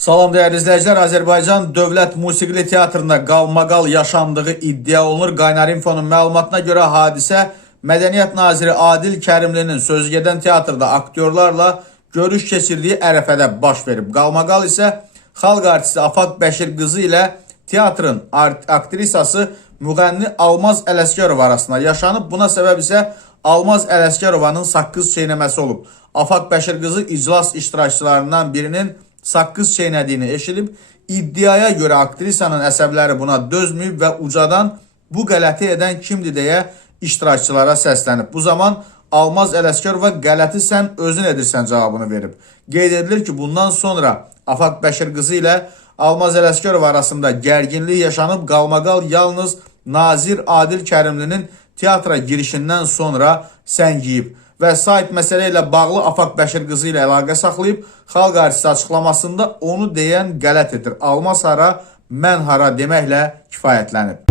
Salam değerli izləyicilər, Azərbaycan Dövlət Musiqili Teatrında qalmaqal yaşandığı iddia olunur. Qaynar Infonun məlumatına görə hadisə Mədəniyyət Naziri Adil Kərimlinin sözügedən teatrda aktyorlarla görüş keçirdiyi ərəfədə baş verib. Qalmaqal isə xalq artisti Afaq Bəşir qızı ilə teatrın aktrisası müğənni Almaz Ələsgərov arasında yaşanıb. Buna səbəb isə Almaz Ələsgərovanın saqqız çeynəməsi olub. Afaq Bəşir qızı iclas iştirakçılarından birinin saqqız çeynədiyini eşidib, iddiaya görə aktrisanın əsəbləri buna dözməyib və ucadan bu qələti edən kimdir deyə iştirakçılara səslənib. Bu zaman Almaz Ələsgərova qələti sən özün edirsən cavabını verib. Qeyd edilir ki, bundan sonra Afaq Bəşir qızı ilə Almaz Ələsgərov arasında gərginlik yaşanıb, qalmaqal yalnız Nazir Adil Kərimlinin teatra girişindən sonra səngiyib və sayt məsələ ilə bağlı Afaq Bəşir qızı ilə əlaqə saxlayıb, xalq artisti açıqlamasında onu deyən qələt edir. Almaz hara, mən hara deməklə kifayətlənib.